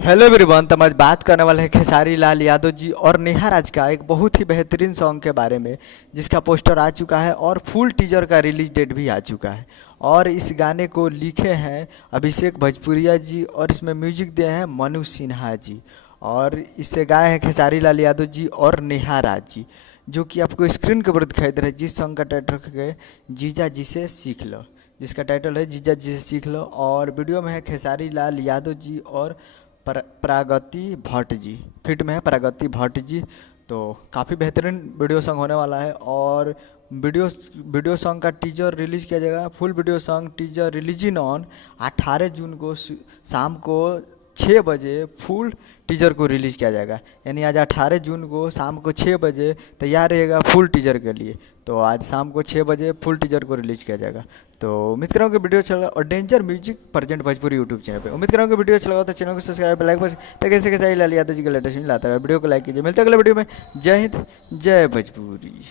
Hello everyone. तो हम आज बात करने वाले हैं खेसारी लाल यादव जी और नेहा राज का एक बहुत ही बेहतरीन सॉन्ग के बारे में, जिसका पोस्टर आ चुका है और फुल टीजर का रिलीज डेट भी आ चुका है। और इस गाने को लिखे हैं अभिषेक भोजपुरिया जी और इसमें म्यूजिक दिए हैं मनु सिन्हा जी। और इसे गाए हैं खेसारी लाल यादव जी और नेहा राज जी, जो कि आपको स्क्रीन के ऊपर दिखाई दे रहा है। जिस सॉन्ग का टाइटल रखा है जीजा जी से सीख लो, जिसका टाइटल है जीजा जी से सीख लो। और वीडियो में है खेसारी लाल यादव जी और प्रागति भट्ट जी, फिट में है प्रागति भट्ट जी। तो काफ़ी बेहतरीन वीडियो सॉन्ग होने वाला है। और वीडियो सॉन्ग का टीजर रिलीज़ किया जाएगा। Full video song teaser releasing on 18 जून को शाम को 6 बजे फुल टीजर को रिलीज़ किया जाएगा। यानी आज 18 जून को शाम को 6 बजे तैयार रहेगा फुल टीजर के लिए। तो आज शाम को 6 बजे फुल टीजर को रिलीज़ किया जाएगा। तो उम्मीद कर रहा हूँ कि वीडियो अच्छा लगा। और danger music present Bhojpuri YouTube channel पे उम्मीद कर रहा हूँ कि वीडियो अच्छा लगा तो चैनल को सब्सक्राइब लाइक बस तक ऐसे कैसे लाल यादव जी का लेटेस्ट लाता है। वीडियो को लाइक कीजिए। मिलते हैं अगले वीडियो में। जय हिंद, जय भोजपुरी।